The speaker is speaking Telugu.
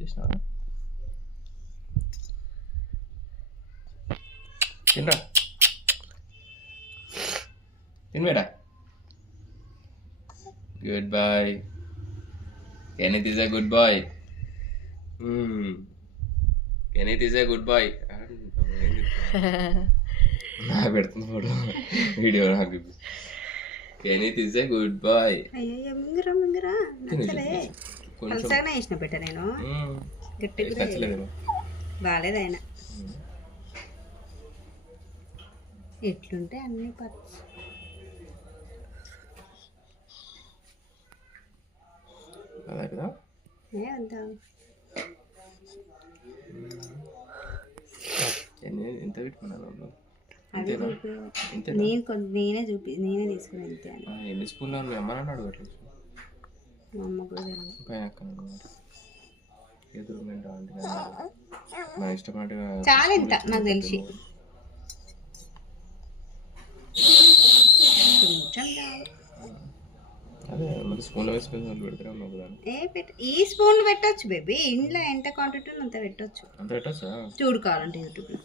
చేసినా తినరా తినవేడా good boy Kenneth is a good boy Kenneth is a good boy నాకు పెడుతుంది ఫోటో వీడియో నాకు Kenneth is a good boy అయ్యో మింగరా మింగరా నచ్చలే పలసగానే వేసిన పెట్ట నేను గట్టిగా బాగాలేదు ఆయన ఎట్లుంటే అన్నీ కదా వద్దా ఎంత పెట్టుకున్నాను నేనే తీసుకుని అంతే ఎన్ని స్పూన్లు మీ అమ్మ అన్నాడు అట్లా మా అమ్మ కూడా పైన ఎదురు మన ఇష్టపడినట్టుగా చాలా ఇంత నాకు తెలిసి కొంచెం అదే మరి స్పూన్లో వేసుకొని పెడతారా ఉన్నావు దాన్ని ఈ స్పూన్ పెట్టచ్చు బేబీ ఇంట్లో ఎంత క్వాంటిటీ అంత పెట్టచ్చు అంత పెట్టచ్చా చూడు కావాలంటే యూట్యూబ్లో